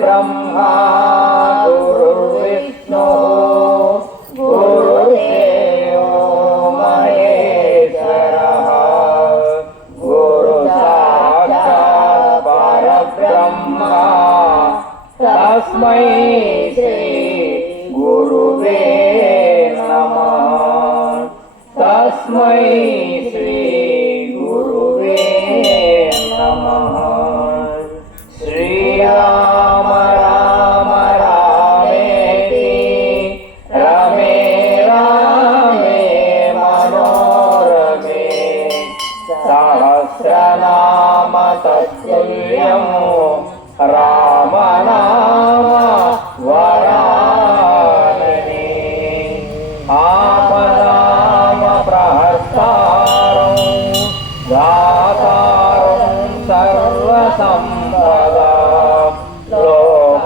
ब्रह्मा गुरुर्विष्णु गुरुदेवो महेश्वरः गुरु साक्षात् परब्रह्म तस्मै श्री गुरुवे नमः तस्मै श्री गुरुवे नमः। श्रीराम राम रामेति रमे रामे मनोरमे सहस्रनाम तत्तुल्यं राम नाम वरानने। आपदाम प्रहर्तारं दातारं सर्वसंपदा लोकाविरामं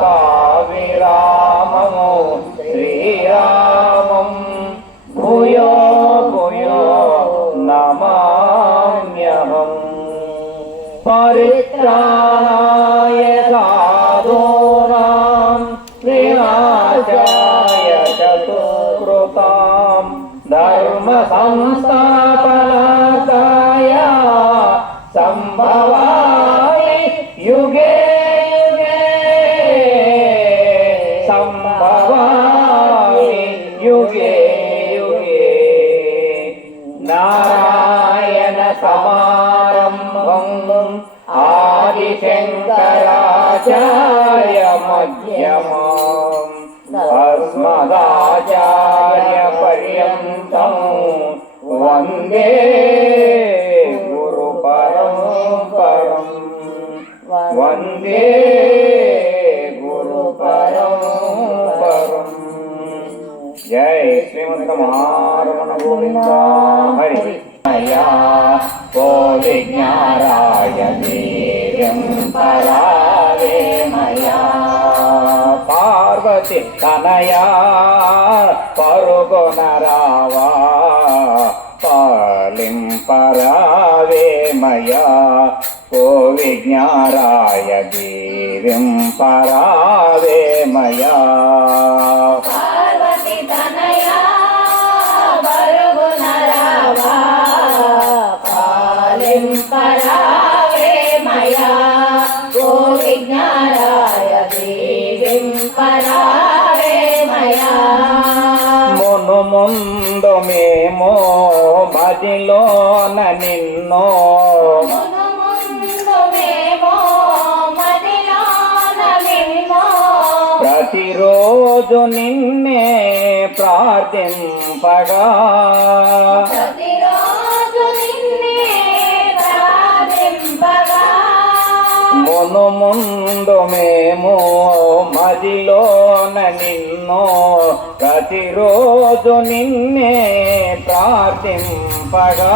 श्रीरामं भूयो भूयो नमाम्यहम्। परित्राणाय साधूनां विनाशाय च दुष्कृतां धर्म संस्थापनार्थाय संभवामि युगे संभवामि युगे युगे। नारायण समारंभं आदिशंकराचार्य मध्यमम् अस्मदाचार्य पर्यन्तं वन्दे गुरु परम्परम् वन्दे गुरु परम्परम्। जय श्रीमद्रमण गोविंद हरि। मया वो विज्ञाराय देवं परावे मया पार्वती तनया परुगुणरावा पालिं परावे मया वो विज्ञाराय देवीं परावे मया पार्वती तनया परुगुणरावा पालिं परावे मया वो विज्ञाराय देवीं परावे मया। మును ముందు మేము మదిలోన నిన్నో ప్రతిరోజు నిన్నే ప్రార్థింపగా మును ముందు మేము మదిలోన నిన్నో ప్రతిరోజు నిన్నే ప్రార్థింపగా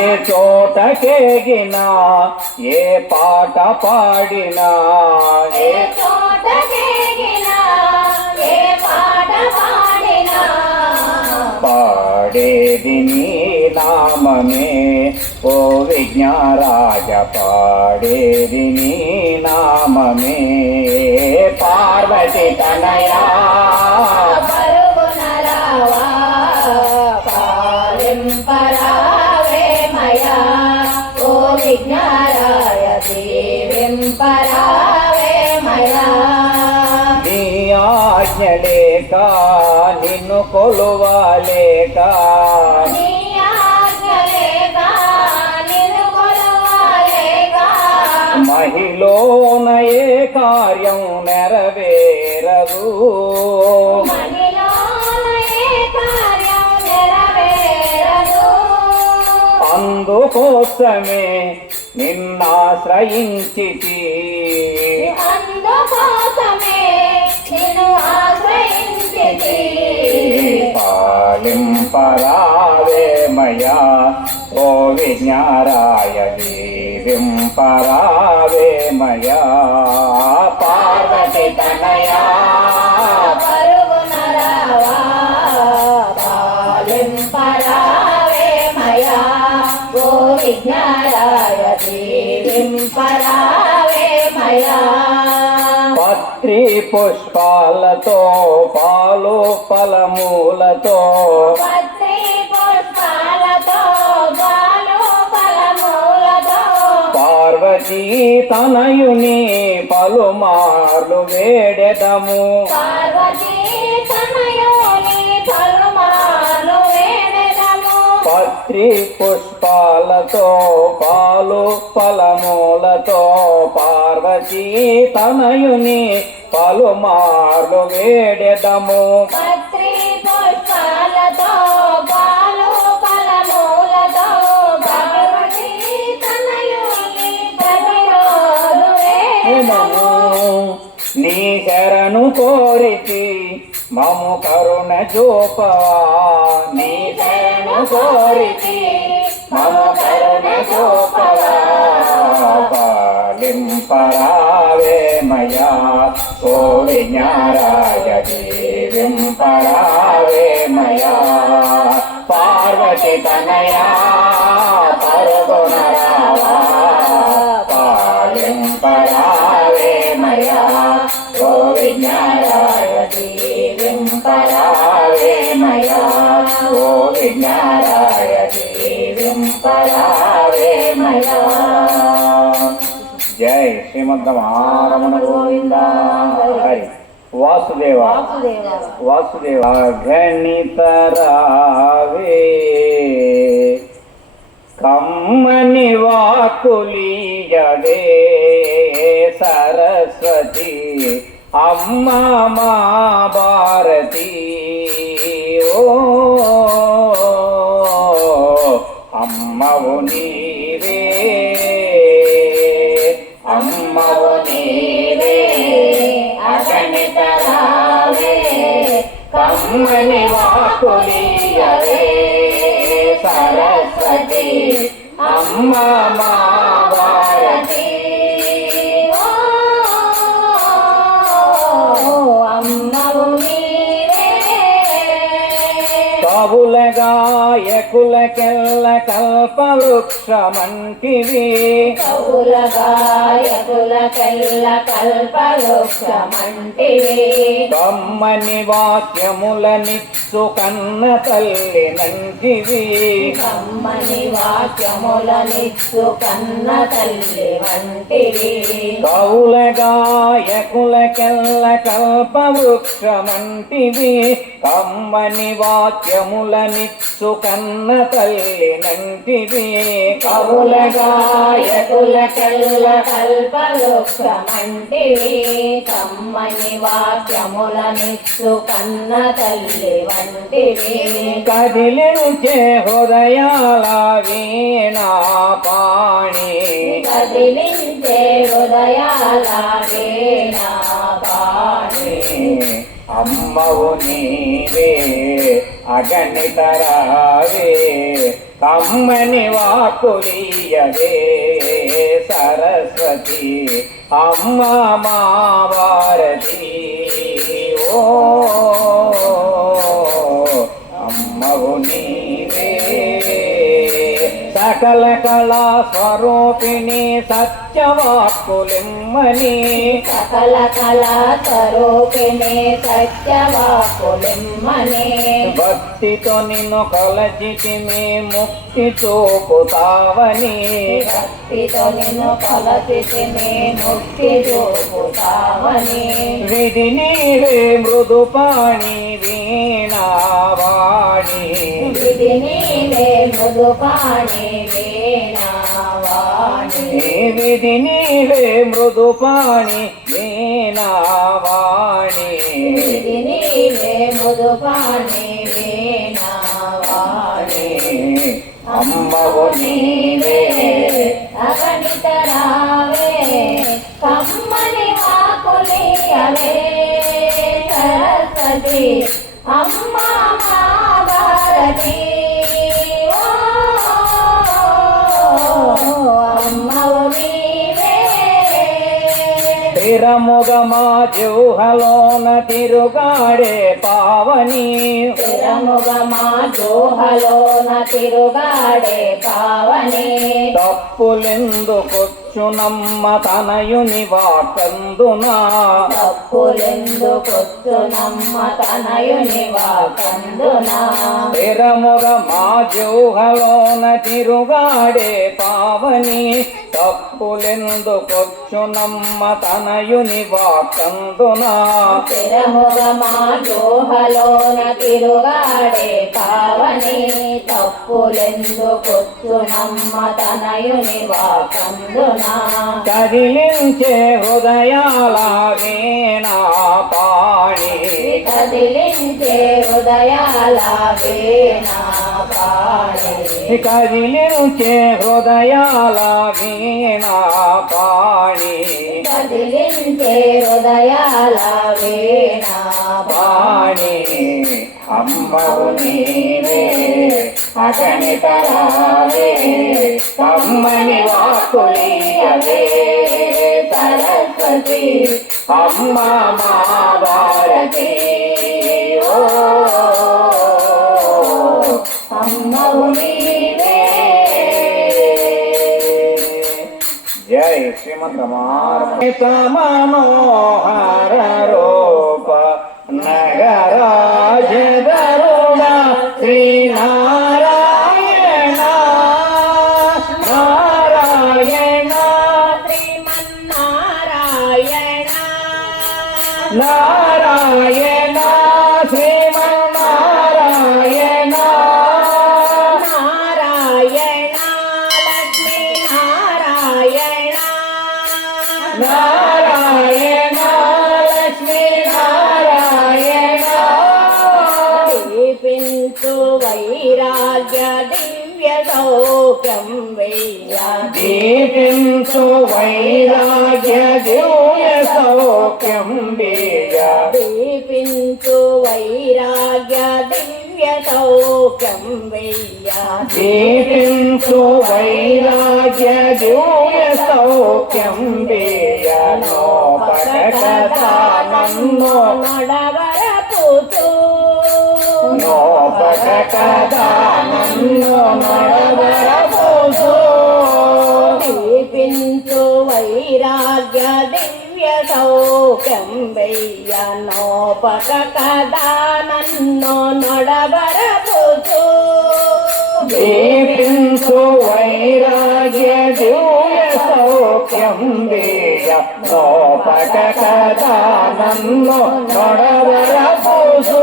ఏ చోటకేగినా ఏ పాట పాడినా ఏ చోటకేగినా ఏ పాట పాడినా పాడేది నీ నామమే ఓ విజ్ఞారాజ పాడేది నీ నామమే పార్వతి తనయా పరుగునరావా పాలిం పరావే మయా ఓ విజ్ఞారాయ దేవిం పరావే మయా। నీ ఆజ్ఞ లేక నిన్ను కొలువలేక నీ ఆజ్ఞ లేక నిన్ను కొలువలేక మహిలోన ఏ కార్యం నెరవేరదు మహిళల ఏ కార్యం నెరవేరదు అందుకోసమే నిన్నాశ్రయించితి అందుకోసమే నిన్ను ఆశ్రయించితి పాలింపరావేమయా ఓ విజ్ఞారాయ దీవింపరావేమయా పార్వతి తనయా పరుగున రావా పాలింపరావేమయా ఓ విజ్ఞారాయ దీవింపరావేమయా పత్రి పుష్పాలతో పాలు ఫలమూలతో పత్రి పుష్పాలతో పాలు ఫలమూలతో పార్వతీ తనయుని పలుమార్లు వేడెదము పార్వతీ తనయోని పలుమార్లు వేడెదము పత్రి పుష్పాలతో పాలు ఫలమూలతో పార్వతీ తనయుని పలుమార్లు వేడెదము పత్రి పుష్పాలతో పాలు ఫలమూలతో పార్వతీ తనయోని పలుమార్లు వేడెదము నీ శరణు కోరితి మము కరుణ చూపవా నీ శరణు కోరితి మము కరుణ చూపవా పాలింపరావేమయా ఓ విజ్ఞారాయ దీవింపరావేమయా పార్వతి తనయా పరుగున రావా పాలింపరావేమయా ఓ విజ్ఞారాయ దీవింపరావేమయా ఓ విజ్ఞారాయ దీవింపరావేమయా జై శ్రీమద్రమణ గోవింద హరి వాసుదేవ వాసుదేవ గణితరావే కమ్మని వాకులియవే సరస్వతి అమ్మ మా భారతి ఓ అమ్మవు నీవే అమ్మవు నీవే అగణితరావే కమ్మని వాకులియవే సరస్వతి అమ్మ మా భారతి అమ్మవు నీవే కవుల గాయకులకెల్ల కల్పవృక్షమంటివి కవుల గాయకులకెల్ల కల్పవృక్షమంటివి కమ్మని వాక్యములనిచ్చు కన్న తల్లి నంటివి కమ్మని వాక్యములనిచ్చు కన్న తల్లి వంటివి కవుల గాయకులకెల్ల కల్పవృక్షమంటివి కమ్మని వాక్యములనిచ్చు కన్న తల్లి నంటివి కవుల గాయకులకెల్ల కల్పవృక్షమంటివి కమ్మని వాక్యములనిచ్చు కన్న తల్లి వంటివి కదిలించే హృదయాల వీణా పాణి కదిలించే హృదయాల వీణా పాణి అమ్మవు నీవే అగణితరావే కమ్మని వాకులియవే సరస్వతి అమ్మ మా భారతి ఓ అమ్మవు నీవే సకల కళా స్వరూపిణి సత్యవాక్కులిమ్మని సకల కళా స్వరూపిణి సత్యవాకులిమ్మని భక్తితో నిన్ను కొలచితిమి ముక్తి చూపుతావని భక్తితో నిన్ను కొలచితిమి ముక్తి చూపుతావని విధి నీవే మృదుపాణి వీణావాణి విధి నీవే మృదుపాణి వీణావాణి విధి నీవే మృదుపాణి వీణావాణి విధి నీవే మృదుపాణి వీణావాణి అమ్మవు నీవే అగణిత రావే కమ్మని వాకులియవే సరస్వతి అమ్మ మా భారతి అమ్మవు నీవే స్థిరముగ మా జౌహలోన తిరుగాడే పావని స్థిరముగ మా జోహలోన తిరుగాడే పావని తప్పులెందుకొచ్చునమ్మ తనయుని వాకందునా తప్పులెందుకొచ్చునమ్మ తనయుని వాకందునా స్థిరముగ మా జౌహలోన తిరుగాడే పావని తప్పులెందుకొచ్చునమ్మ తనయుని వాకందునా స్థిరముగ మా జోహలోన తిరుగాడే పావని తప్పులెందుకొచ్చునమ్మ తనయుని వాకందునా కదిలించే హృదయాల వీణా పాణి కదిలించే హృదయాల వీణా పాణి కదిలించే హృదయాల వీణా పాణి కదిలించే హృదయాల వీణా పాణి అమ్మవు నీవే అగణిత రావే కమ్మని వాకులియవే సరస్వతి అమ్మ మా భారతి ఓ అమ్మవు నీవే జై శ్రీమద్ రమారమణ మనోహర రూప నగరాజ గరుడ శ్రీనారాయణ నారాయణ శ్రీమన్నారాయణ నారాయణ శ్రీమన్నారాయణ నారాయణ లక్ష్మీ నారాయణ నారాయణ లక్ష్మీ నారాయణ దీపించు వైరాగ్య దివ్య సౌఖ్యం వెయ్య దీపించు వైరాగ్య దివ్య సౌఖ్యం బీజ దీపించు వైరాగ్య దివ్య సౌఖ్యం వెయ్య దీపించు వైరాగ్య దివ్య సౌఖ్యం బీజ నోపటకథా నన్ను నడవరపుతూ నోపటకథా నన్ను నడవరపోసు దీపించు వైరాగ్య దివ్య సౌఖ్యం వెయ్య నోపక కదా నన్ను నడబరపుచు దీపించు వైరాగ్య దివ్య సౌఖ్యం బీజ నోపటకథా నన్ను నడవరపోసు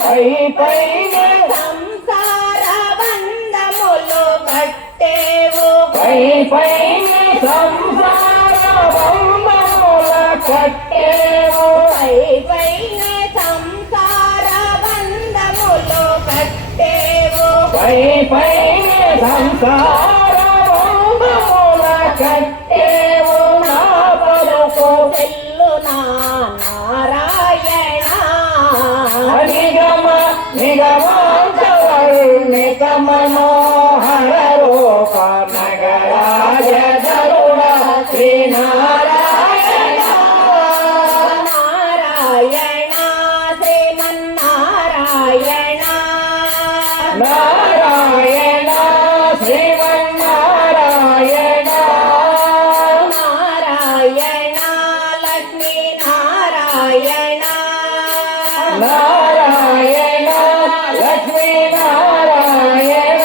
పై పైన సంసార బంధములు కట్టేవు పై పైన సంసార బంధముల కట్టేవు పై పైన సంసార బంధములు కట్టేవు పై పైన సంసార బంధముల కట్టేవు నా పలుకు చెల్లు నారాయణ నిగమ నిగమాంతవర్ణిత మనోహర రూప నగరాజ గరుడ శ్రీనారాయణ నారాయణ శ్రీమన్నారాయణ నారాయణ శ్రీమన్నారాయణ నారాయణ లక్ష్మీ నారాయణ నారాయణ లక్ష్మీ నారాయణ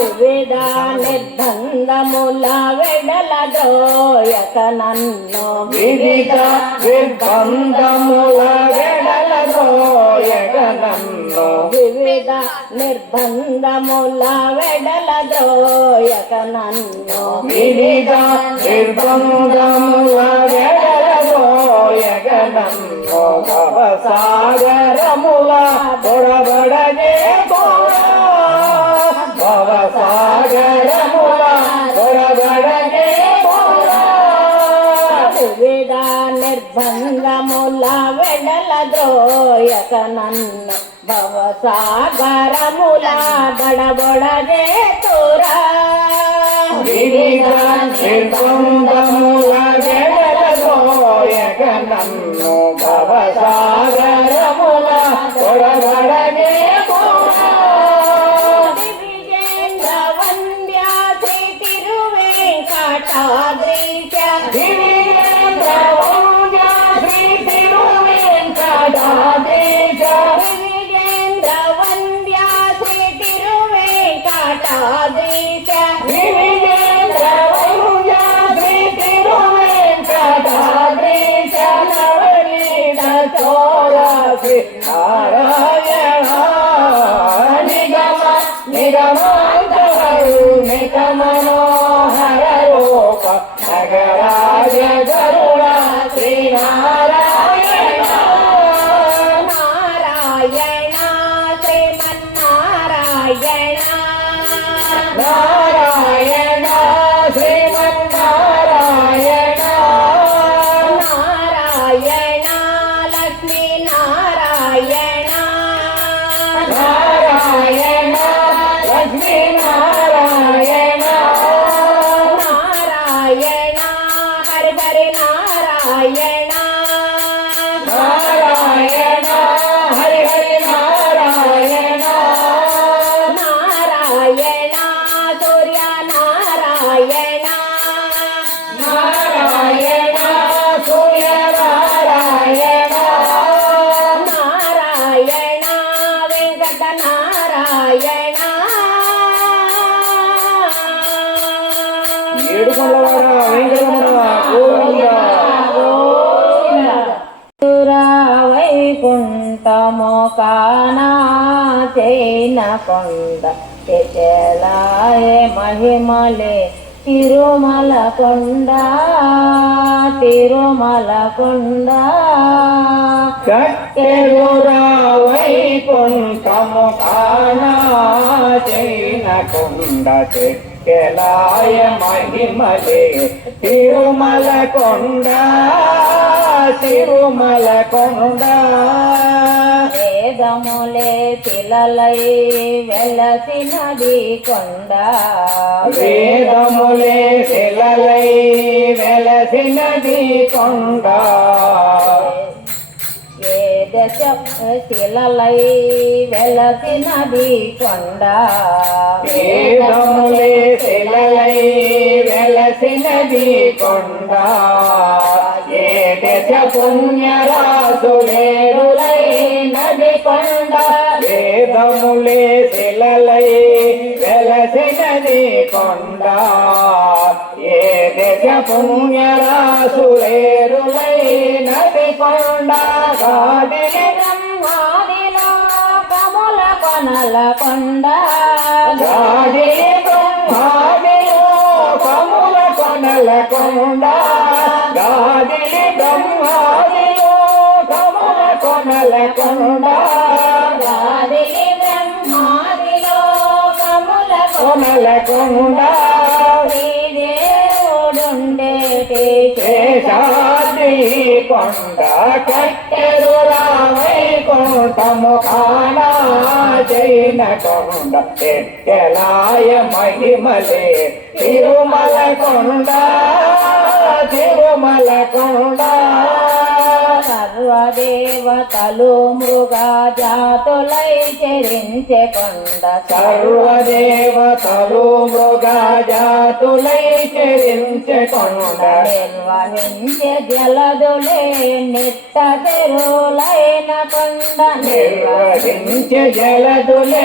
వివిధ నిర్బంధముల వెడల దోయక నన్ను వివిధ నిర్బంధముల వెడలగోయగ నన్ను వివిధ నిర్బంధముల వెడల ద్రోయక నన్ను విధిగా నిర్బంధముల వెడలగోయగనన్ను భవసాగరముల బొడబడగే భవసాగరముల బొడబడగే వివిధ నిర్బంధముల వెడల ద్రోయక నన్ను భవసాగరముల బడబొడగే తురా విధిగా నిర్బంధముల వెడలగోయగనన్ను భవసాగరముల బొడబడగే విజేంద్ర వంద్య శ్రీ తిరువేంకటాద్రీశ విజేంద్ర వంద్య శ్రీ తిరువేంకటాద్రీశ మనోహర రూప నగరాజ గరుడ శ్రీనారాయణ నారాయణ శ్రీమన్నారాయణ నారాయణ శ్రీమన్నారాయణ నారాయణ లక్ష్మీ నారాయణ నారాయణ లక్ష్మీ నారాయణ నారాయణ హరి హరి నారాయణ నారాయణ హరి హరి నారాయణ నారాయణ సూర్య నారాయణ నారాయణ సూర్య నారాయణ నారాయణ వెంకట నారాయణ ఏడుకొండలవాడ వెంకటరమణ గోవింద వైకుంఠము కానా చైన కొండ చెలాయ మహిమలే తిరుమల కొండ తిరుమల కొండ కట్టెలురా వైకుంఠము కానా చైన కొండ చెక్కెలాయ మహిమలే తిరుమల కొండ తిరుమల కొండ వేదములే పిల్లలై వెలసినది కొండ వేదములే శిలలై వెలసినది కొండ ఏ దశ శిలలై వెలసినది కొండ వేదములే శిలలై వెలసినది కొండ ఏ దశ పుణ్యరాసులేరులై నది కొండ వేదములే శిలలై వెలసినది కొండ ఏ దశ పుణ్యరాసులేరులై నది కొండ గాదిలి బ్రహ్మాదిలో కముల కొనల కొండ గాదిలి బ్రహ్మాదిలో కముల కొనల కొండ గాదిలి బ్రహ్మాదిలో కముల కొనల కొండ గాదిలి బ్రహ్మాదిలో కముల కొనల కొండ శ్రీదేవుడుండేటి శేషాద్రి కొండ కట్టెలు రావైకుంఠము కానా జైన కొండ ఎక్కలాయ మహిమలే తిరుమల కొండ తిరుమల కొండ సర్వదేవతలు మృగ జాతులై చెరించే కొండ సర్వదేవతలు మృగ జాతులై చెరించే కొండ నిర్వహించే జలదులే నిట్ట చెరువులైన కొండ నిర్వహించే జలదులే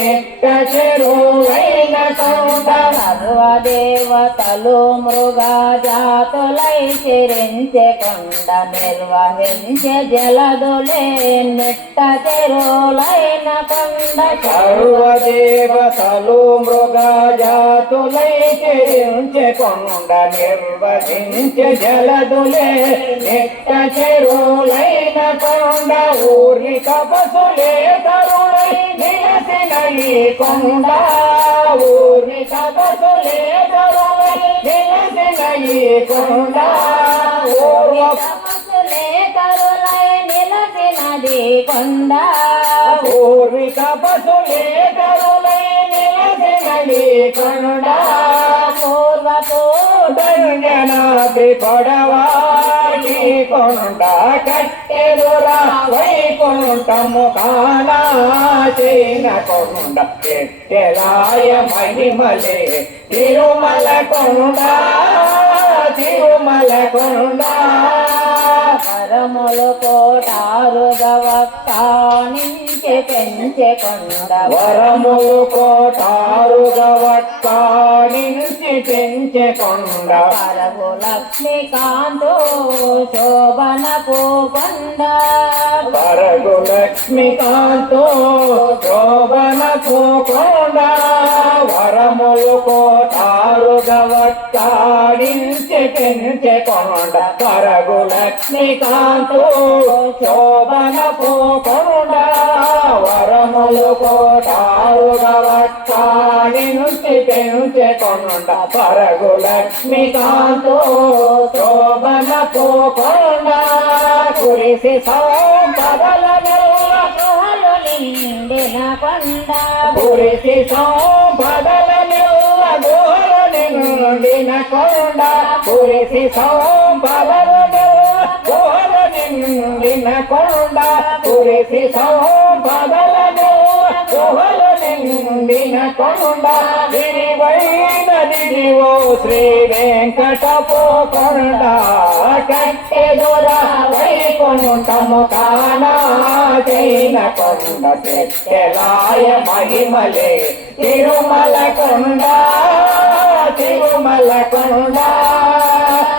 నిట్ట చెరువైన కొండ సర్వదేవతలు మృగ జాతులై చెరించే కొండ నిర్వహించే ప్రవహించే జలదులే నిట్ట చెరువులైన కొండ సర్వదేవతలు మృగ జాతులై చెరించే కొండ నిర్వహించే జలదులే నిట్ట చెరువులైన కొండ ఊరి తపసులే తరుణై నిలసిన ఈ కొండ ఊరి తపసులే తరుణై నిలసిన ఈ కొండ తపస్సులే కరులై నిలసినది కొండ ఊరి తపసులే తరుణై నిలసినది కొండ పూర్వపు దంజనాది పడవాటి కొండ కట్టెదురా వైకుంఠము కానాచైన కొండ పెట్టెలాయ మహిమలే తిరుమల కొండ తిరుమల కొండ వరములు కోటారుగా వక్కాణించి పెంచె కొండ వరములు కోటారుగా వట్టానించి పెంచె కొండ పరగు లక్ష్మీకాంతో శోభనపు కొండ పరగు లక్ష్మీకాంతో శోభనపు కొండ వరములు కోటారుగా వట్టాడించి పెంచె కొండ పరగు లక్ష్మీకాంతో శోభనపు కొండ వరములు కోటారుగా వట్టాడించి పెంచె కొండ పరగు లక్ష్మీకాంతో శోభనపు కొండ కురిసి సంపదల గృహలు నిండిన కొండ కురిసి సంపదల గోర నిండిన కొండ కురిసి సంపదల గోర నిండిన కొండ కురిసి సంపదల గోర నిండిన కొండ విరివైనదివో శ్రీ వెంకటపో కొండ కట్టెదొర వైకుంఠము కానాచైన కొండ పెట్టెలాయ మహిమలే తిరుమల కొండ తిరుమల కొండ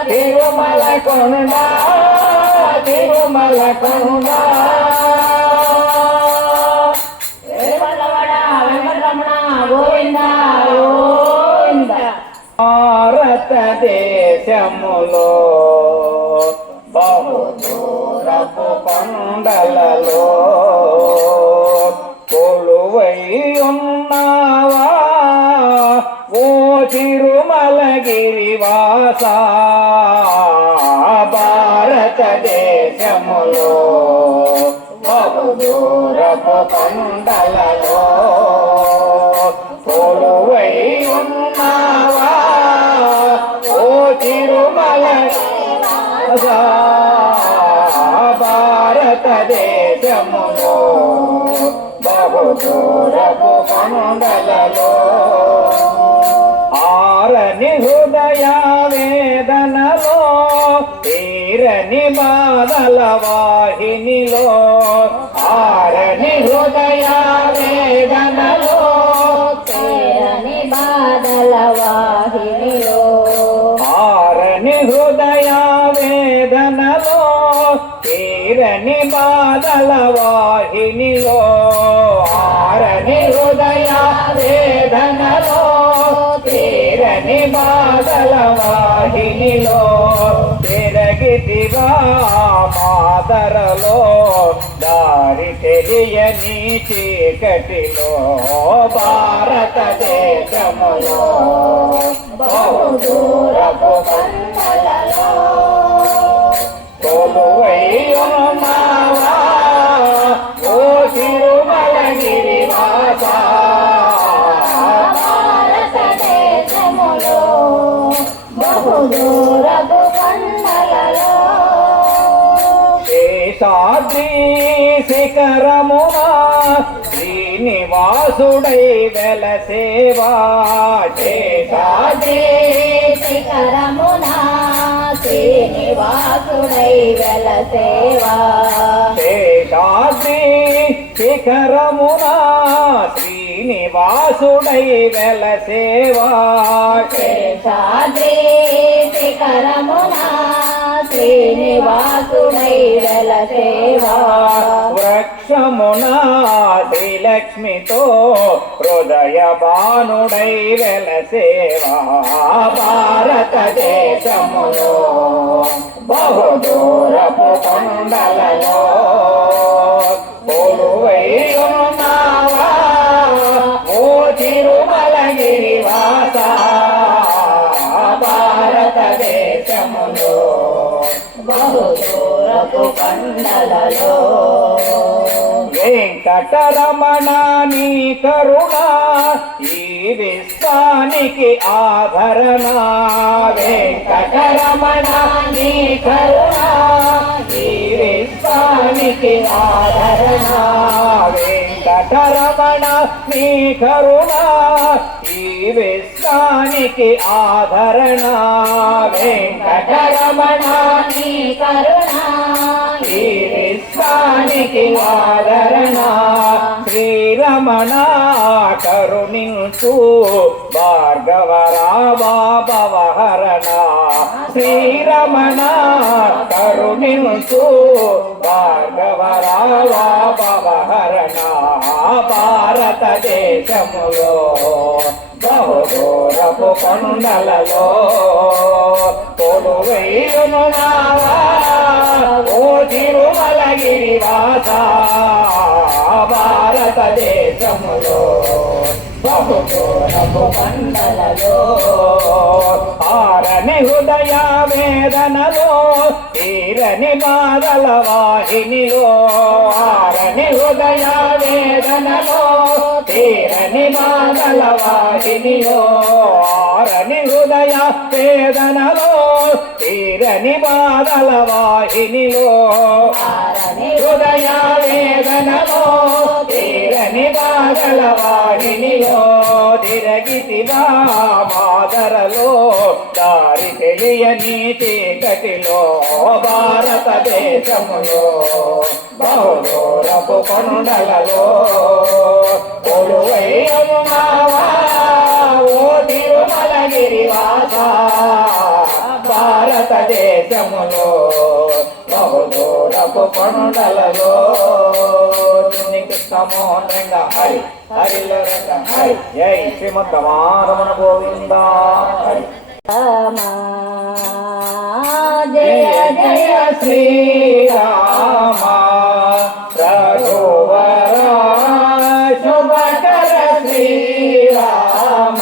తిరుమల కొండ తిరుమల కొండ వెంకటరమణ వెంకటరమణ గోవింద గోవింద భారతదేశములో బహుదూరపు కొండలలో కొలువై ఉన్నావా ఓ తిరుమలగిరివాస భారతదేశములో బహుదూరపు కొండలలో కొలువై ఉన్నావా ఓ తిరుమల భారతదేశములో బహుదూరపు కొండలలో ఆరని హృదయ వేదనలో తీరని బాధల వాహినిలో ఆరని హృదయ వేదనలో తీరని బాధల వాహినిలో ఆరని హృదయ వేదనలో తీరని బాధల వాహినిలో ఆరని హృదయ వేదనలో తీరని బాధల వాహినిలో తిరగితివా మాదరలో దారి తెలియని చీకటిలో భారతదేశములో బహుదూరపు కొండలలో కొలువై ఉన్నావా ఓ తిరుమలగిరివాస భారతదేశములో బహుదూరపు కొండలలో శేషాద్రి శిఖరమున శ్రీనివాసుడై వెలసేవా శేషాద్రి శిఖరమున శ్రీనివాసుడై వెలసేవా శేషాద్రి శిఖరమున శ్రీనివాసుడై వెలసేవా శేషాద్రి శిఖరమున శ్రీనివాసుడై వెలసేవా వృక్షమునా శ్రీలక్ష్మితో హృదయ బాణుడై వెలసేవా భారతదేశములో బహుదూరపు కొండలలో కొలువై ఉన్నావా ఓ తిరుమలగిరివాస భారతదేశములో బహుదూరపు కొండలలో వెంకటరమణ నీ కరుణ ఈ విశ్వానికి ఆభరణ వెంకటరమణ నీ కరుణ ఈ విశ్వానికి ఆభరణ వెంకటరమణ నీ కరుణ ఈ విశ్వానికి ఆభరణ వెంకటరమణ నీ కరుణ ఈ విశ్వానికి ఆదరణ శ్రీరమణ కరుణించు భార్గవరావా భవహరణ శ్రీరమణ కరుణించు భార్గవరావా భవహరణ భారతదేశములో బహుదూరపు కొండలలో కొలువైయున్నావా ఓ తిరుమలగిరివాస భారతదేశములో బహుదూరపు కొండలలో ఆరని హృదయ వేదనలో తీరని బాధల వాహినిలో ఆరని హృదయ వేదనలో తీరని బాధల వాహినిలో ఆరని హృదయ వేదనలో తీరని బాధల వాహినిలో ఆరని హృదయ వేదనలో తీరని బాధల వాహినిలో తిరగితివా మాదరలో దారి తెలియని చీకటిలో భారతదేశములో బహుదూరపు కొండలలో కొలువై ఉన్నావా ఓ తిరుమలగిరివాస భారతదేశములో బహుదూరపు కొండలలో నీకు సమోనంగా హరి హరిలో రంగ హరి జై శ్రీమద్రమారమణ గోవింద హరి రామా జయ జయ శ్రీరామ రఘువర శుభకర శ్రీరామ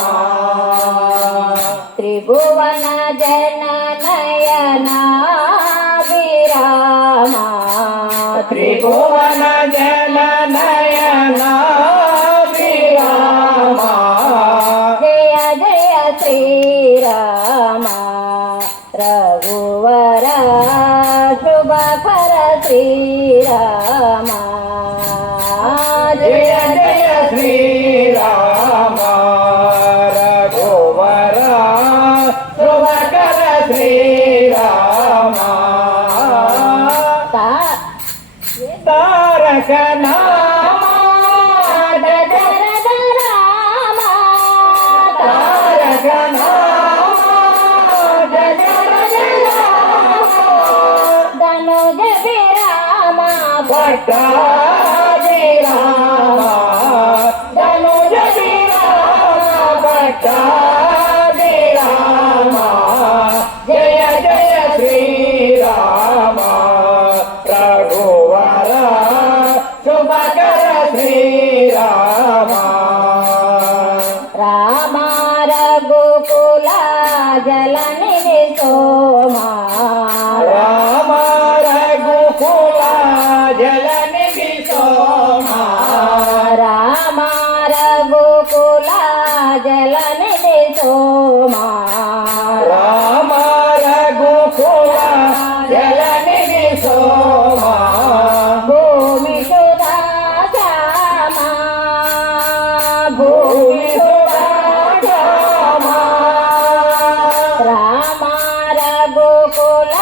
త్రిభువన జననయనా విరామ త్రిభువన జననయన విరామ జయ జయ శ్రీరామ రఘువర శుభకర శ్రీరామ జయ జయ శ్రీరామ రఘువర శుభకర శ్రీరామ తారక నామ దశరథ రామ తారక నామ దశరథ రామ ధనుజ విరామ భట్టాది రామ ధనుజ విరామ భట్టాది రామ జయ జయ శ్రీరామ రఘువర శుభకర శ్రీరామ రామ రఘుకుల జలనిధి సోమా రామ రఘుకుల జలనిధి సోమా రామ రఘుకుల జలనిధి సోమా రామ రఘుకుల జలనిధి సోమా భూమి సుధా శ్యామ భూమి సుధా శ్యామ రామ రఘుకుల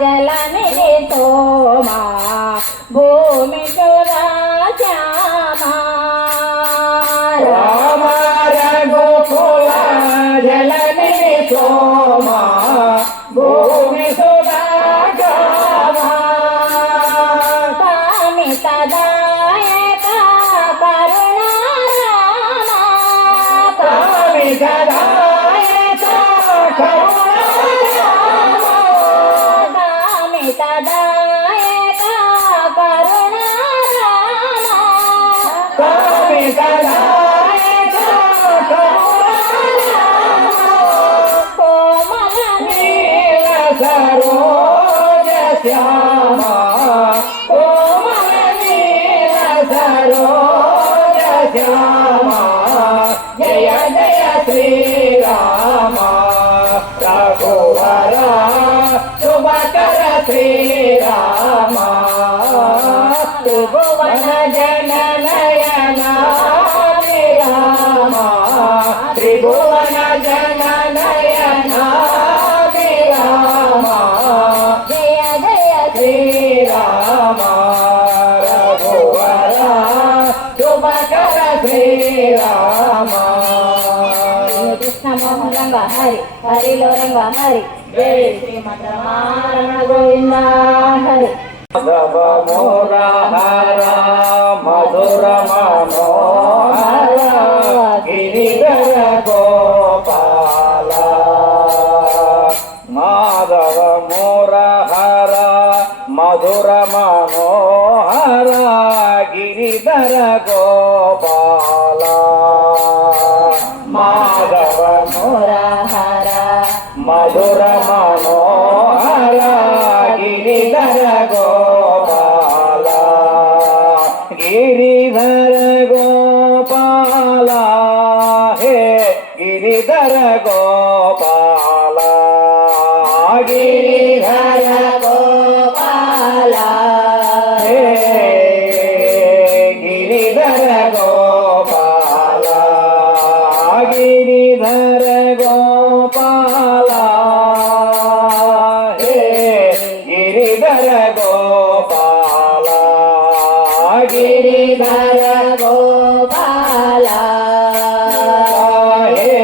జలనిధి సోమా భూమి సుధా శ్యామ రామ రఘుకుల జలనిధి సోమా భూమి సుధా నాయక కోమల నీల సరోజ శ్యామ కోమల నీల సరోజ శ్యామ జయ జయ శ్రీరామ రఘువర శుభకర శ్రీరామ త్రిభువన జననయన రామ త్రిభువన జననయన రామ జయ జయ శ్రీరామ రఘువర శుభకర శ్రీరామ కృష్ణ మోహన్ రంగ హరి హరిలో రంగ హరి జయ శ్రీమద్రమారణ గోవింద హరి మాధవ మురహర మధుర మనోహర గిరిధర గోపాల మాధవ మురహర మధుర మనోహర గిరిధర గోపాల మాధవ మురహర మధుర మనోహర గిరిధర గోపాల గిరిధర గోపాల హే గిరిధర గోపాల గిరిధర గోపాల హే గిరిధర గోపాల గిరిధర గోపాల హే గిరిధర గోపాల గిరిధర గోపాల హే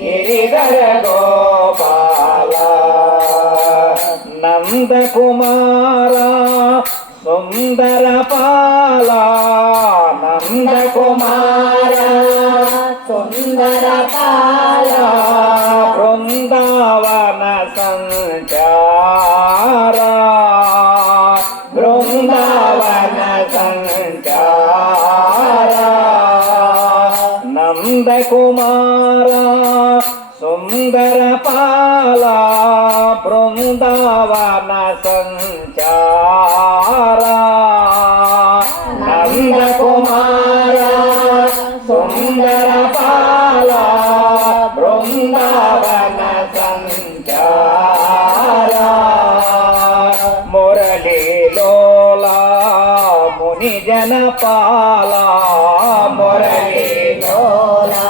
గిరిధర గోపాల నందకుమార సుందర పాల నందకుమార సుందర పాల బృందావన సంచార బృందావన సంచార నందకుమార సుందర పాల బృందావన సంచార నందకుమార సుందర పాల బృందావన సంచార మురళీలోలా ముని జనపాల మురళీలోలా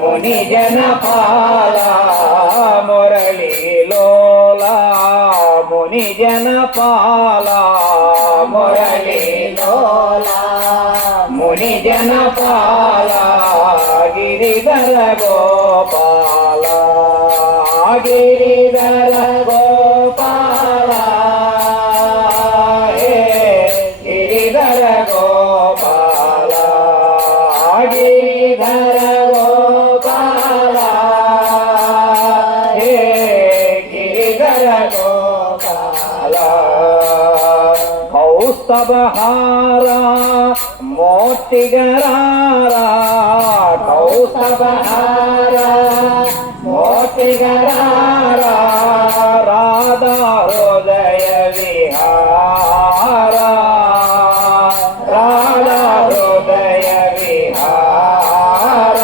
ముని జనపాల మురళీలోలా ముని జనపాల మురళీలోలా ముని జనపాల గిరిధర గోపాల గిరిధర గోపాల హే గిరిధర గోపాల గిరిధర గోపాల హే గిరిధర గోపాల కౌస్తభహార మోటిగరార కౌస్తభహార మోటిగరార రాధా హృదయ విహార రాధా హృదయ విహార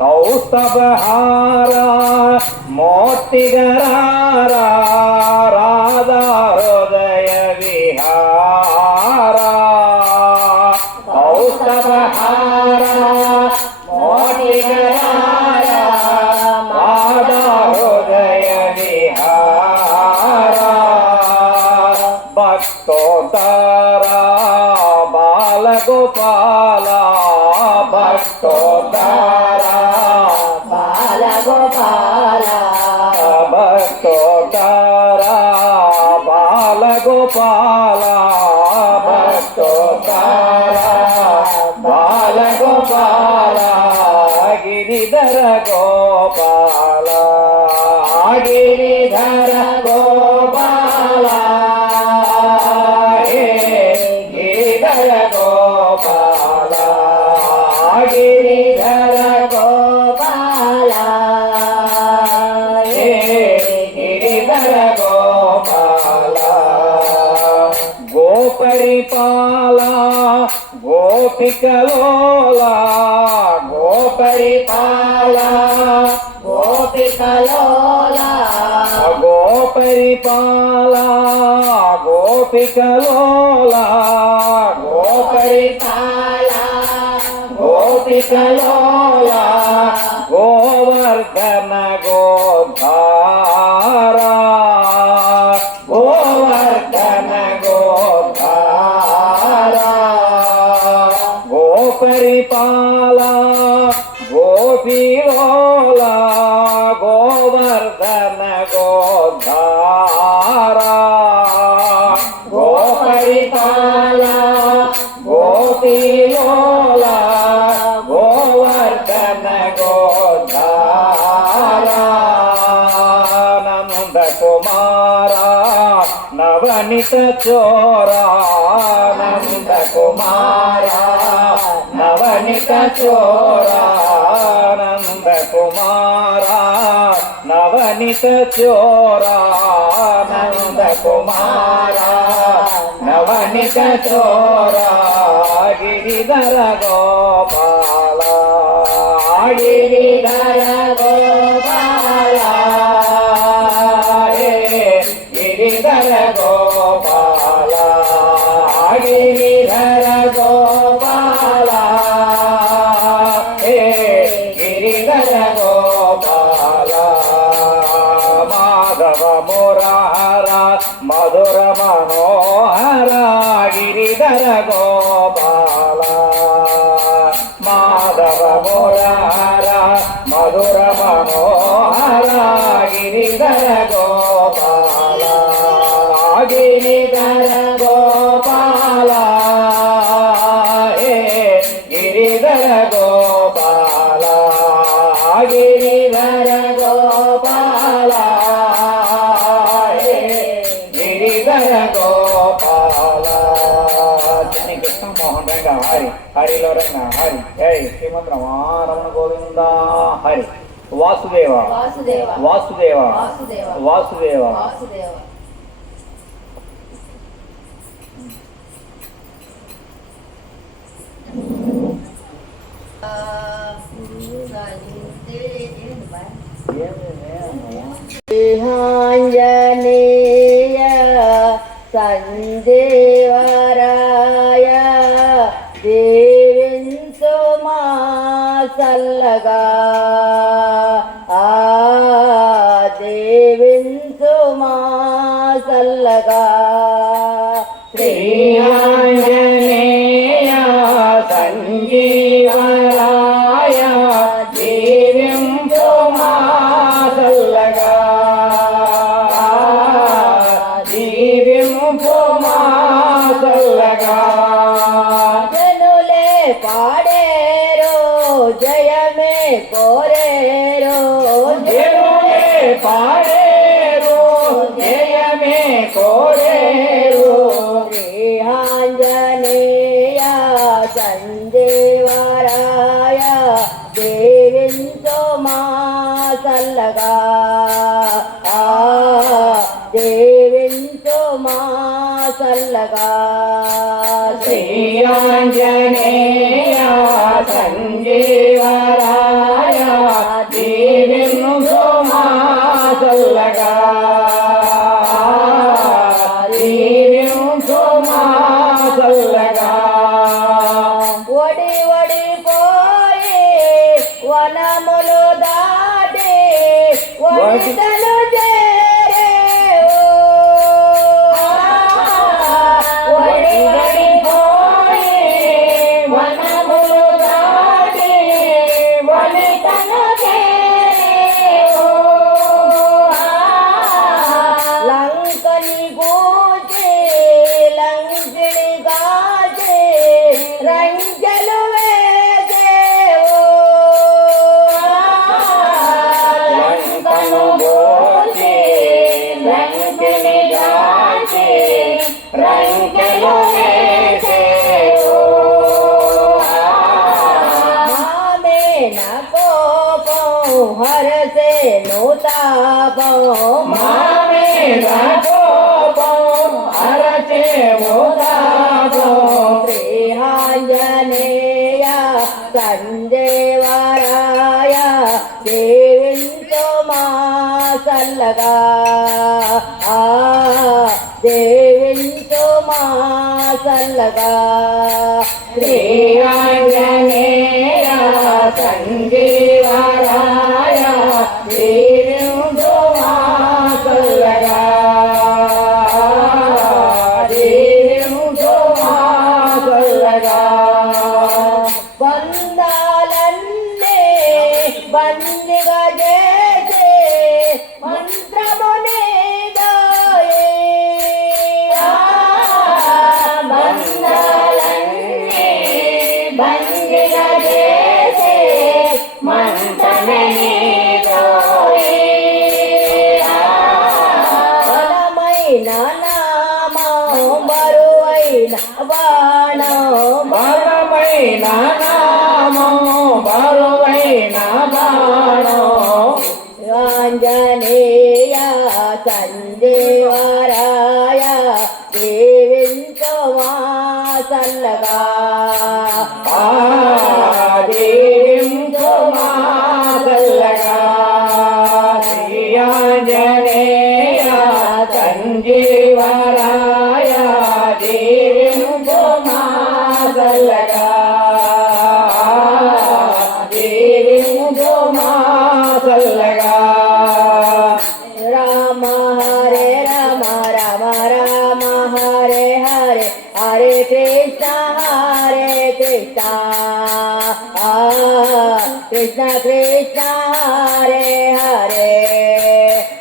కౌస్తభహార మోటిగరార రాధా హృదయ విహార కౌస్తభహార మోటిగరార రాధా హృదయ విహార భక్తోత్తర బాలగోపాల భక్తోత్తర బాలగోపాల భక్తోత్తర బాలగోపాల భక్తోత్తర బాలగోపాల గిరిధర గోపాల గిరిధర గోపాల హే గిరిధర గోపాల గోపాల గోపికలోల గోపరిపాల గోపికలోల గోపరిపాల గోపికలోల గోపరిపాల గోపికలోల గోవర్ధన గోధార గోవర్ధన గోధార గోపరిపాల గోపీలోల గోవర్ధన గోధార గోపరిపాల గోపీలోల గోవర్ధన గోధార నంద కుమార నవనిత చోరా నంద కుమార నవనిత చోరా నంద కుమార నవనిత చోరా నంద కుమార నవనిత చోరా గిరిధర గోపాల గిరిధర గోపాల హే గిరిధర గోపాల గిరిధర గోపాల హే గిరిధర గోపాల మాధవ మురార మధుర మనోహర గిరిధర గోపాల మాధవ మురార మధుర మనోహర గిరిధర గోపాల గిరిధర గోపాల హే గిరిధర గోపాల గిరిధర గోపాల హే గిరిధర గోపాల శ్రీ కృష్ణ మోహన్ రంగ హరి హరిలో రంగ హరి జై శ్రీమద్ రమారమణ గోవింద హరి వాసుదేవ వాసుదేవ వాసుదేవ వాసుదేవ వాసుదేవ వాసుదేవ ఆంజనేయ సంజీవరాయ దేవింసు మా సల్లగా ఆ దేవింసు మా సల్లగా శ్రీ ఆంజనేయ సంజీవరాయ జీవించు మా చల్లగా జీవించు మా చల్లగా జనులే పాడేరో జయమే కోరేరో జనులే పాడేరు జయమే కోరేరు శ్రీ ఆంజనేయ సంజీవరాయ దేవించు మా సల్లగా ఆ దేవించు మా సల్లగా శ్రీ ఆంజనేయ సంజీవరాయ జీవించు మా చల్లగా జీవించు మా చల్లగా ఒడి ఒడిపోయి వనములు దాటి ఒడితలు చేరే ఒడి ఒడిపోయి వనములు దాటి ఒడితలు లంకని గూచి లంకిని గాచి రంజలు వేసేవో లంకను గోచి లంకిని గాచి రంకెలు వేసేవో మామే నా కోపం హరసే నూతాపం మామేద కోపం అరచేవు దాపం దేవించు మా చల్లగా శ్రీ ఆంజనేయ సంజీవరాయ దీవించు మా చల్లగా దీవించు మా చల్లగా బంధాలన్నే బందిగా చేసే మంత్రమునే గాయే బంధాలన్నీ బందిగా చేసే మంత్రమే నీదోయే. బలమైన నామం బరువైన బాణం బలమైన నామం బరువైన బాణం ఆంజనేయ సంజీవరాయ దేవించు మా చల్లగా దీవించు మా చల్లగా శ్రీ ఆంజనేయ సంజీవరాయ దీవించు మా చల్లగా దీవించు మా చల్లగా రామ హరే రామ రామ రామ హరే హరే హరే కృష్ణ కృష్ణ కృష్ణ హరే హరే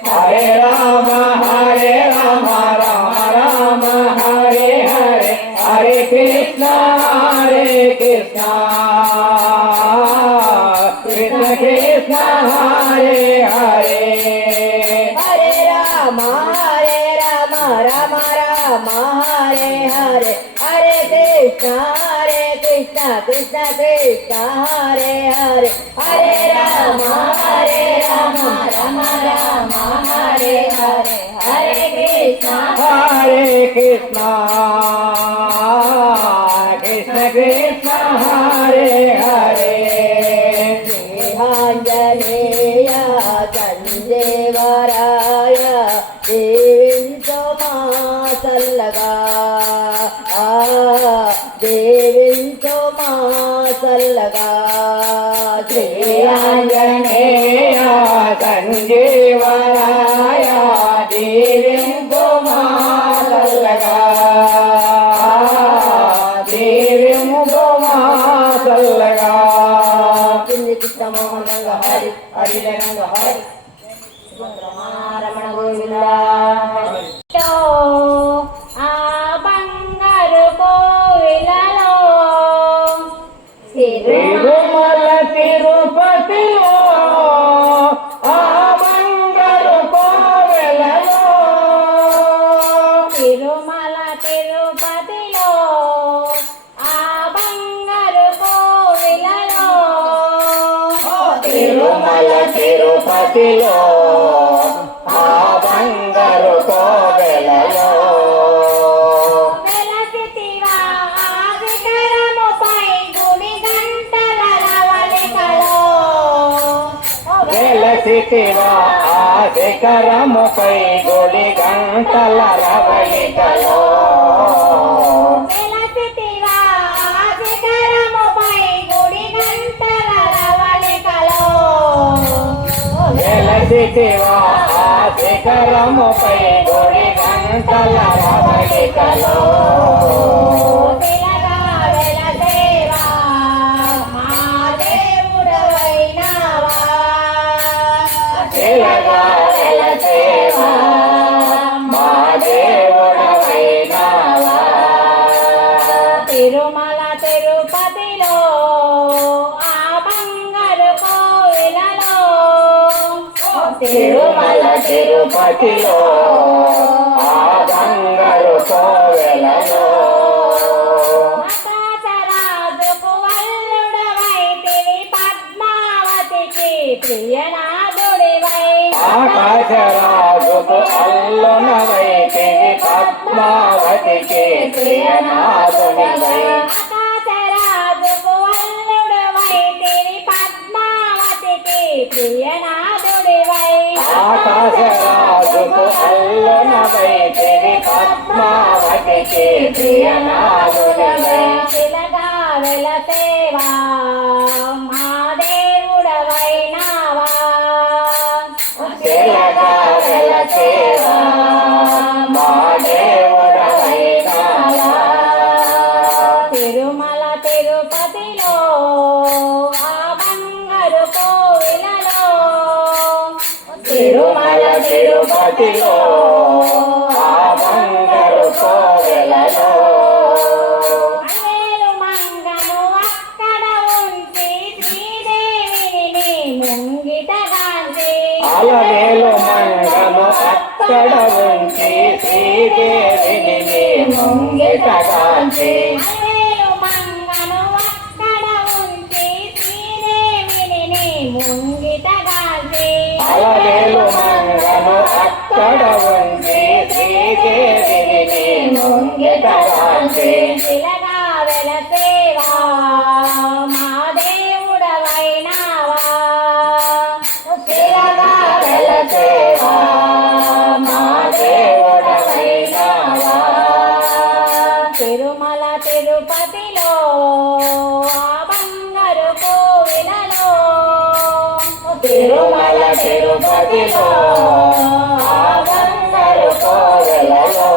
హరే రామ రామ రామ హరే హరే హరే కృష్ణ కృష్ణ కృష్ణ హరే హరే హరే రామ రామ రామ హరే హరే హరే కృష్ణ కృష్ణ కృష్ణ హరే హరే హరే రామ రామ రామ హరే హరే హరే కృష్ణ హరే కృష్ణ కృష్ణ కృష్ణ హరే హరే ఆంజనేయ సంజీవరాయ దేవించు మా చల్లగా దేవించు మా చల్లగా శ్రీ ఆంజనేయ సంజీవరాయ దీవించు మా చల్లగా దీవించు మా చల్లగా కిందికి సమోహంగా హరి హరిజనంగా హరి రమణ గోవింద ఆ బంగారు కోవిలలో తిరుమల తిరుపతిలో ఆ బంగారు కోవెలలో తిరుమల తిరుపతిలో ఆ బంగారు కోవిలలో తిరుమల తిరుపతిలో ఆ బంగారు కోవెలలో వెలసితివా ఆ వికరముపై గుడి గంటల రవళికలో వెలసితివా ఆ శిఖరముపై గుడి గంటల రవళికలో వెలసితివా ఆ వికరముపై గుడి గంటల రవళికలో వెలసితివా ఆ శిఖరముపై గుడి గంటల రవళికలో పిలగా వెలసేవా మా దేవుడవైనావా తిలగా వెలసేవా మా దేవుడవైనావా తిరుమల తిరుపతిలో ఆ బంగారు కోవిలలో తిరుమల తిరుపతిలో ఆ బంగారు కోవెలలో మతాచరాజుకు వల్లుడవైతివి పద్మావతికి ప్రియనాథుడివై ఆకాశరాజుకు అల్లునవైతివి పద్మావతికి ప్రియనాథునివై ఆకాశరాజుకు వల్లుడవైతివి పద్మావతికి ప్రియనాథుడివై ఆకాశరాజుకు అల్లునవైతివి పద్మావతికి పతికి ప్రియనాథునివై శిలగా వెలసేవా మా దేవుడవైనావా శిలగా వెలసేవా మా దేవుడవైనావా తిరుమల తిరుపతిలో ఆ బంగారు కోవిలలో తిరుమల తిరుపతిలో ఆ బంగారు కోవెలలో అల్లేలు మంగను అక్కడ ఉంచి శ్రీదేవిని ముంగిట గాంచి అలవేలు మంగను అక్కడ ఉంచి శ్రీదేవిని నీ ముంగిట కాంచి అల్లేలు మంగను అక్కడ ఉంచి శ్రీదేవిని ముంగిట గాంచి అలవేలు మంగను అక్కడ ఉంచి శ్రీదేవిని నీ ముంగిట కాంచి శిలగా వెలసేవా మా దేవుడవైనావా శిలగా వెలసేవా మా దేవుడవైనావా తిరుమల తిరుపతిలో ఆ బంగారు కోవిలలో తిరుమల తిరుపతిలో ఆ బంగారు కోవెలలో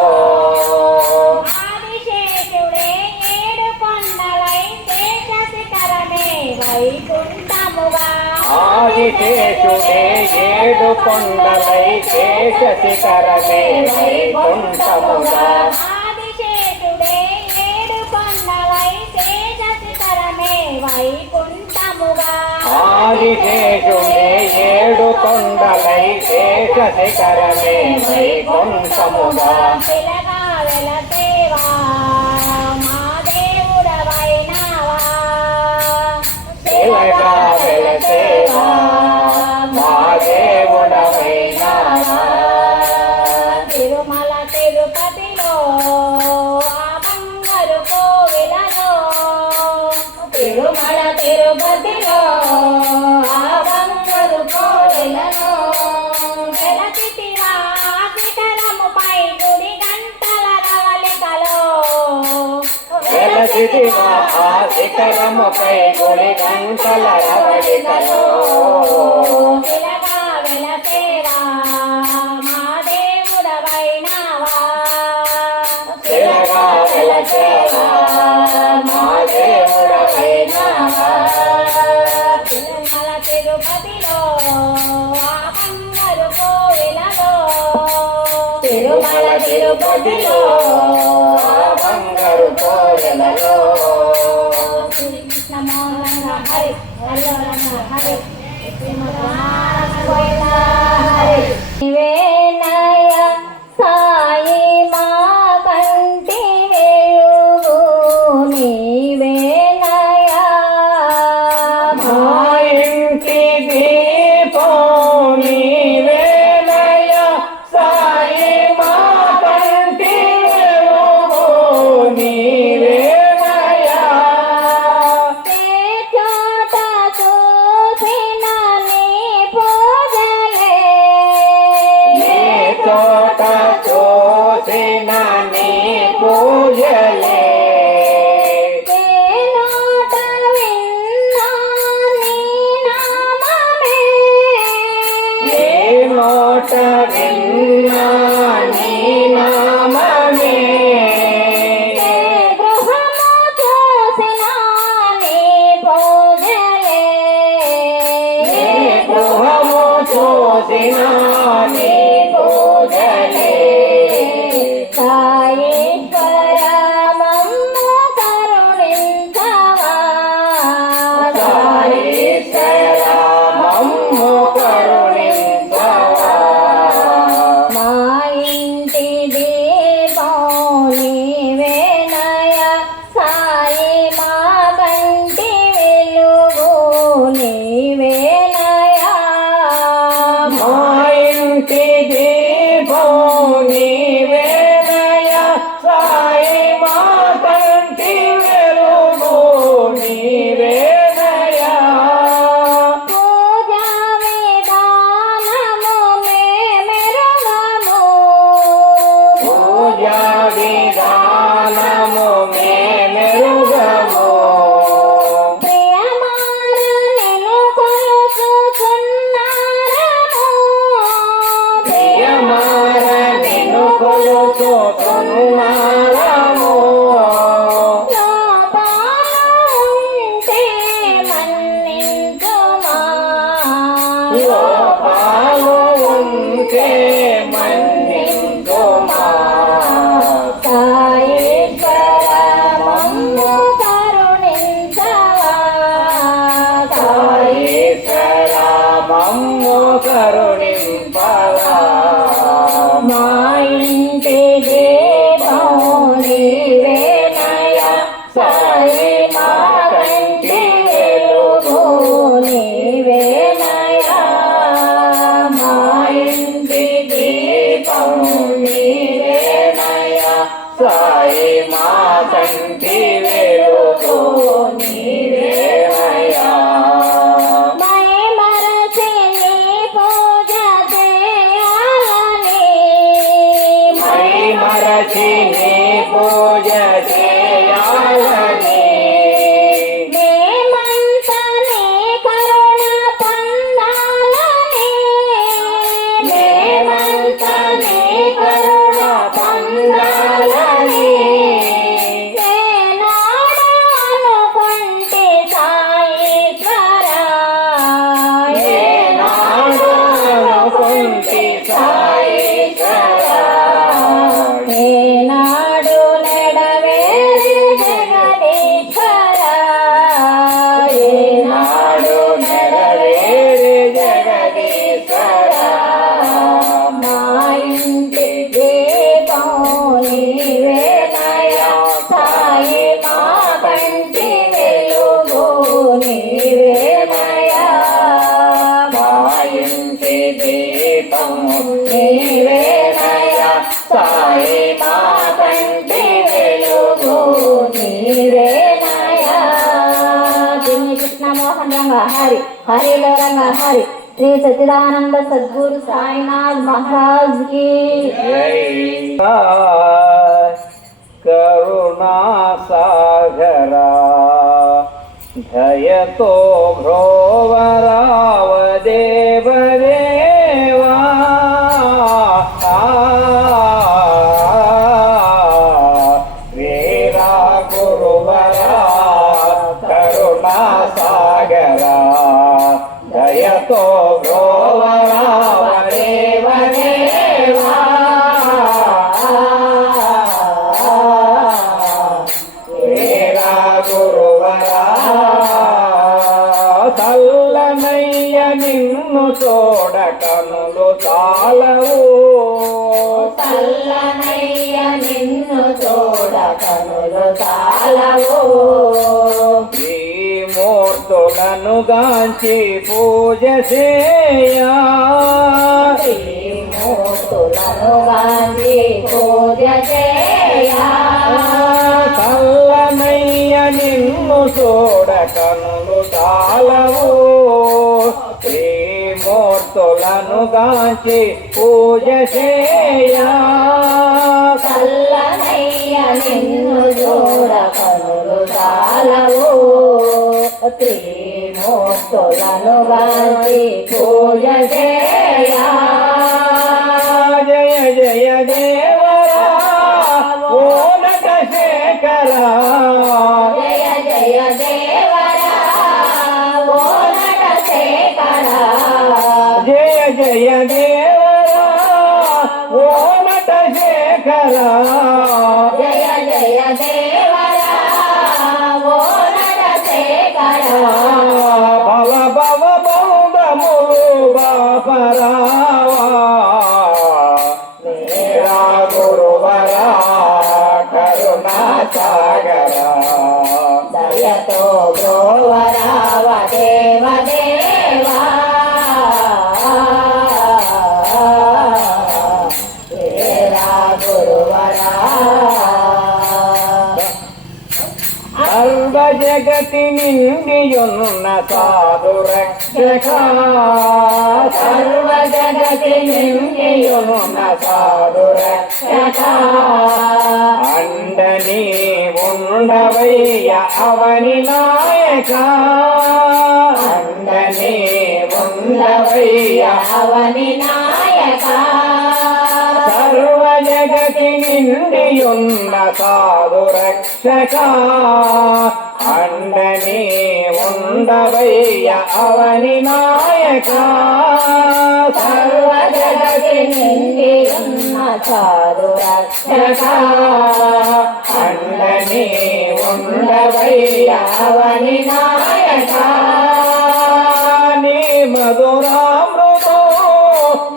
ఆదిశేషుడే ఏడు కొండలై శేష శిఖరమే వైకుంఠముగా ఆదిశేషుడే ఏడు కొండలై శేష శిఖరమే వైకుంఠముగా ఆదిశేషుడే ఏడు కొండలై శేష శిఖరమే వైకుంఠముగా ఆదిశేషుడే ఏడు కొండలై శేష శిఖరమే వైకుంఠముగా శిలగా వెలసేవా మా దేవుడవైనావా శిలగా వెలసేవా మా దేవుడవైనావా తిరుమల తిరుపతిలో ఆ బంగారు కోవిలలో తిరుమల తిరుపతిలో ఆ బంగారు కోవెలలో వెలసితివా శిఖరముపై గుడి గంటల రవళికలో వెలసిదివా ఆ శిఖరముపై గుడి గంటల రవళికలో శిలగా వెలసేవా మా దేవుడవైనావా శిలగా వెలసేవా మా దేవుడవైనావా తిరుమల తిరుపతిలో ఆ బంగారు కోవిలలో తిరుమల తిరుపతిలో ఆ బంగారు కోవెలలో శ్రీకృష్ణ మోహన హరి హరి హరి నీవేనయ సాయి మా కంటి వెలుగు నీవేనయ మా ఇంటి దీపం నీవేనయ సాయి మా కంటి వెలుగు నీవేనయ చోట చూసిన నీ పూజలే నీ తోట చూసిన నీ పూజలే ఏ నోట విన్నా నీ నామమే నీ నోట విన్నా నీ నామమే ఏ గృహము చూసినా నీ పూజలే నీ గృహము చూసిన నీ పూజలే సాయేశ్వర సాయి మా కంటి వెలుగు నీవేనయ్యా మై మరచి నీ పూజ చేయాలని మై మరచి నీ పూజ చేయాలని మేమంతా నీ కరుణ పొందాలని మేమంతా నీ కరుణ పొందాలని ఏనాడు అనుకుంటే సాయీశ్వరా ఏనాడు అనుకుంటి సాయీశ్వరా ఏనాడు నెడవేరి జగదీశ్వరా నాడు నెరవేరే జగదీశ్వరా మా ఇంటి దీపం నీవేనయ్యా సాయి మా కంటి వెలుగు నీవేనయ్యా మా ఇంటి దీపం నీవేనయ్యా సాయి మా కంటి వెలుగు నీవేనయ్యా దీన్ని కృష్ణ మోహన్ రంగ హరి హరిలో రంగ హరి శ్రీ సచ్చిదానంద సద్గురు సాయినాథ్ మహారాజ్ కి జై కరుణా సాగరా దయతో భ్రోవరావ దేవదేవా వీరా గురువరా కరుణా సాగరా దయతో భ్రోవరావ దేవదేవా వీరా గురువరా తల్లనయ్య నిన్ను చూడ కనులు చాలవు చల్లనయ్య నిన్ను చూడ కనులు చాలవు ఈ మూర్తులను గాంచి పూజ చేయా మూర్తులను గాంధీ పూజ చేయా తల్లనయ్య నిన్ను చూడ కనులు చాలవు ఈ మూర్తులను గాంచి పూజ చేయా చల్లనయ్య నిన్ను చూడ కనులు చాలవు త్రిమూర్తులను గాంధీ పూజ చేయా జయ జయ దేవరా ఓ నట శేఖరా జయ జయ దేవరా ఓ నట శేఖరా జయ జయ దేవరా ఓ నట శేఖరా జయ జయ దేవరా ఓ నట శేఖరా భవ భవ బౌందములు బాపరావా మేరా గురువరా కరుణా సాగరా దయతో బ్రోవరావ దేవ దేవా తేరా గురువరా సర్వ జగతి నిండియున్న సాధు రక్షక సర్వ జగతి నిండియున్న సాధు రక్షక అండని ఉండవయ్య అవని నాయక అండని ఉండవయ్య అవని నాయక సర్వ జగతి నిండియున్న సాధు రక్షక అండని ఉండవయ్య అవని నాయక సర్వ జగతి నిండి ఉన్న సాధు రక్షక అండని ఉండవయ్య అవని నాయక నీ మధురామృతో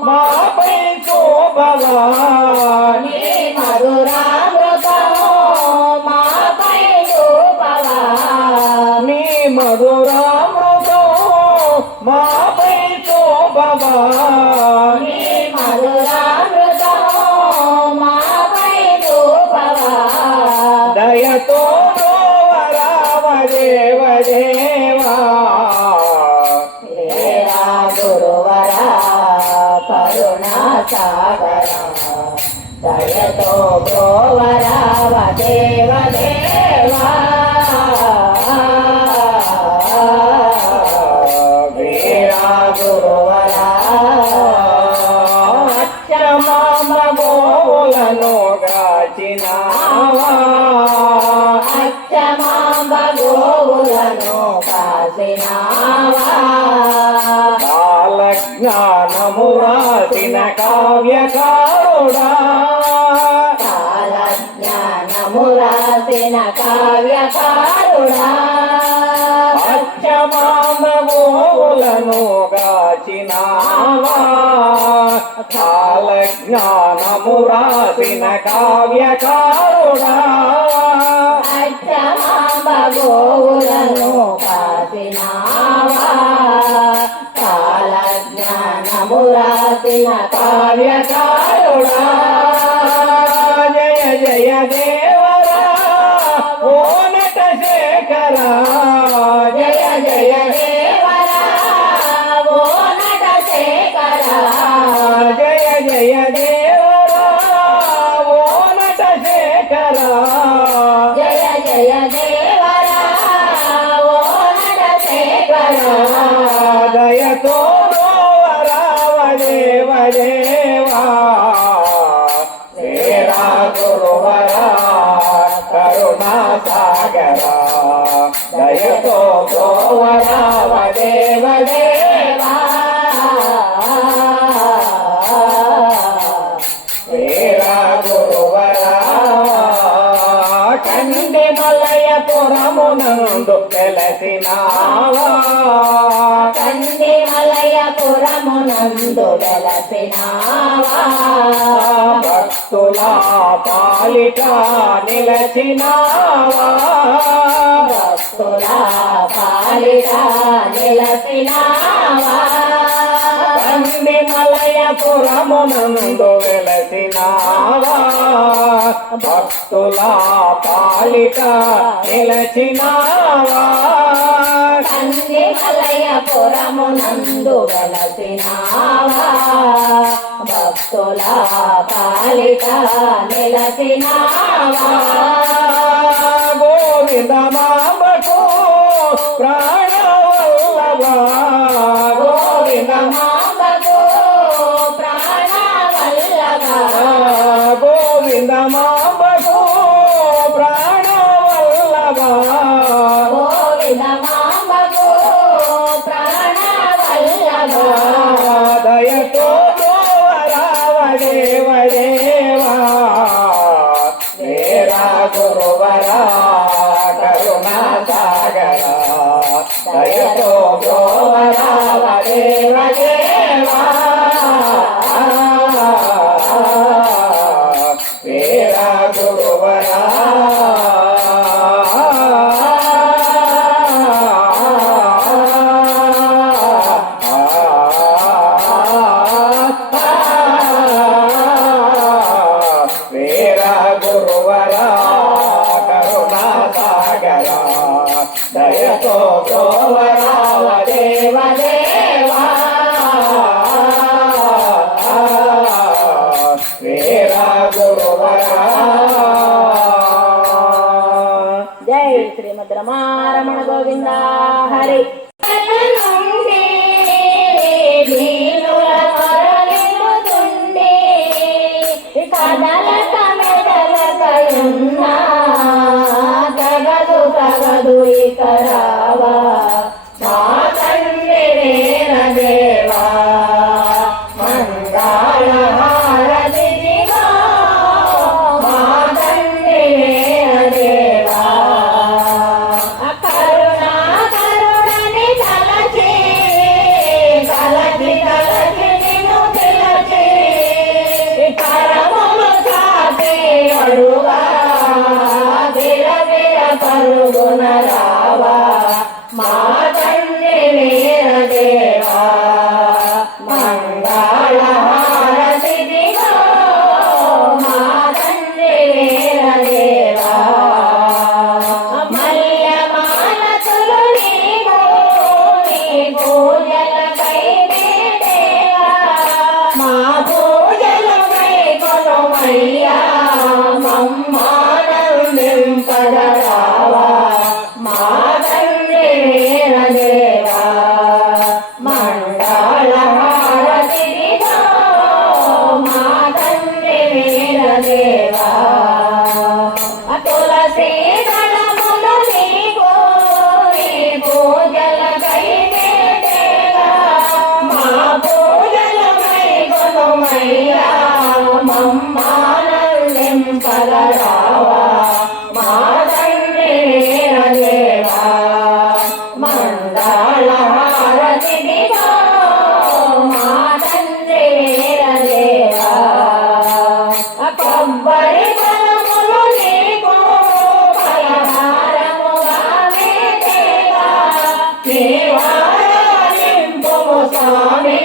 మాపై శోభవా నీ మధురామృతము మాపై చూపవా నీ మధురామృతో మాపై శోభవా నీ మధురామృతము మాపై చూపవా అచ్చమాంబ గోవులను కాసినావా కాల జ్ఞానము రాసిన కావ్యకారుడా కాల జ్ఞానము రాసిన కావ్యకారుడా అచ్చమామ గోవులను గాచినావా కాల జ్ఞానము రాసిన కావ్యకారుడా అచ్చమాంబ గోవులను కాసినావా కాల జ్ఞానము రాసిన కావ్యకారుడా జయ జయ దేవరా ఓ నట శేఖర జయ జయ దేవరా ఓ నట శేఖర జయ జయ దేవరా ఓ నట శేఖర జయ జయ దేవరా ఓ నట శేఖర దయతో రావ దేవ దేవా శ్రీరా గురువరా కరుణా సాగరా దయతో రావ దేవ దేవా శ్రీరా గురువరా కంది మలయపురమునందు వెలసినావా కంది మలయపురమునందు వెలసినావా భక్తుల పాలిట నిలచినావా భక్తుల పాలిట నిలసినావా కంది మలయపురమునందు వెలసినావా భక్తుల పాలిట నిలచినావా కంది మలయపురమునందు వెలసినావా భక్తుల పాలిట నిలసినావా గోవింద మాంబకు ప్రాణవల్లభా గోవింద మాంబకు ప్రాణవల్లభా గోవింద మాంబకు ప్రాణవల్లభా గోవింద మాంబకు ప్రాణవల్లభా దయతో రావ దేవ దేవా వేరా గురువరా కరుణా సాగరా దయతో రావ దేవ దేవా వేరా గురువరా వేరా గురువరా కరుణా సాగరా దయతో రావ దేవ దేవా వేరా గురువరా జై శ్రీమద్ రమారమణ గోవింద హరి తగదు తగదు ఇకరావా మా తండ్రి వేర దేవా మంగళ హారతి దిగో మా తండ్రి వేర దేవా కరుణా కరుణని తలచి తలచి తలచి నిన్ను పిలచి కరములు చాపి అడుగా బిర బిర పరుగున రావా పదరావా మా తండ్రి వీరదేవా మంగళ హారతిదిగో మా తండ్రి వీరదేవా కొబ్బరి ఫలములు నీకు ఫలహారముగా వేదేవా నీవారాధింపుము స్వామి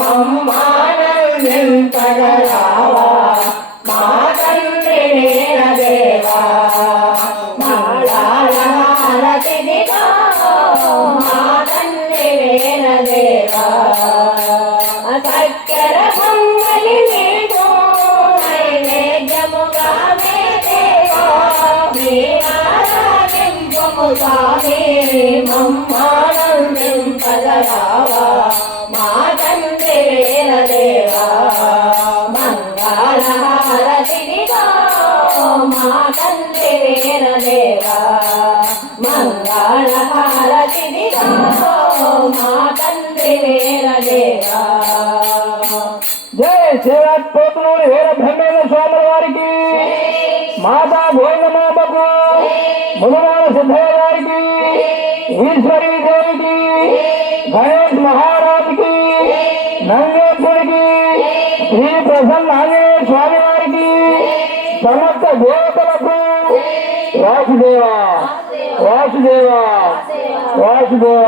మమ్మానందింపగరావా మా తండ్రి వీరదేవా మంగళ హారతిదిగో మా తండ్రి వీరదేవా చక్కెర పొంగలి నీకు నైవేద్యముగా వేదేవా నీవారాధింపుము స్వామి మమ్మానందింపగరావా మా తండ్రి వీరదేవా మంగళ హారతిదిగో మా తండ్రి వీరదేవా మంగళ హారతిదిగో మా తండ్రి వీరదేవా. జై శివరాజ్ పోతులూరి వీర బ్రహ్మేంద్ర స్వాముల వారికి, మాతా భోజమాపకు, మునుమాల సిద్ధయ్య గారికి, ఈశ్వరీ దేవికి, గణేష్ మహారాజుకి, నంగేశ్వరికి, శ్రీ ప్రసన్న ఆంజనేయ స్వామి వారికి, సమస్త దేవతలకు వాసుదేవ వాసుదేవ వాసుదేవ.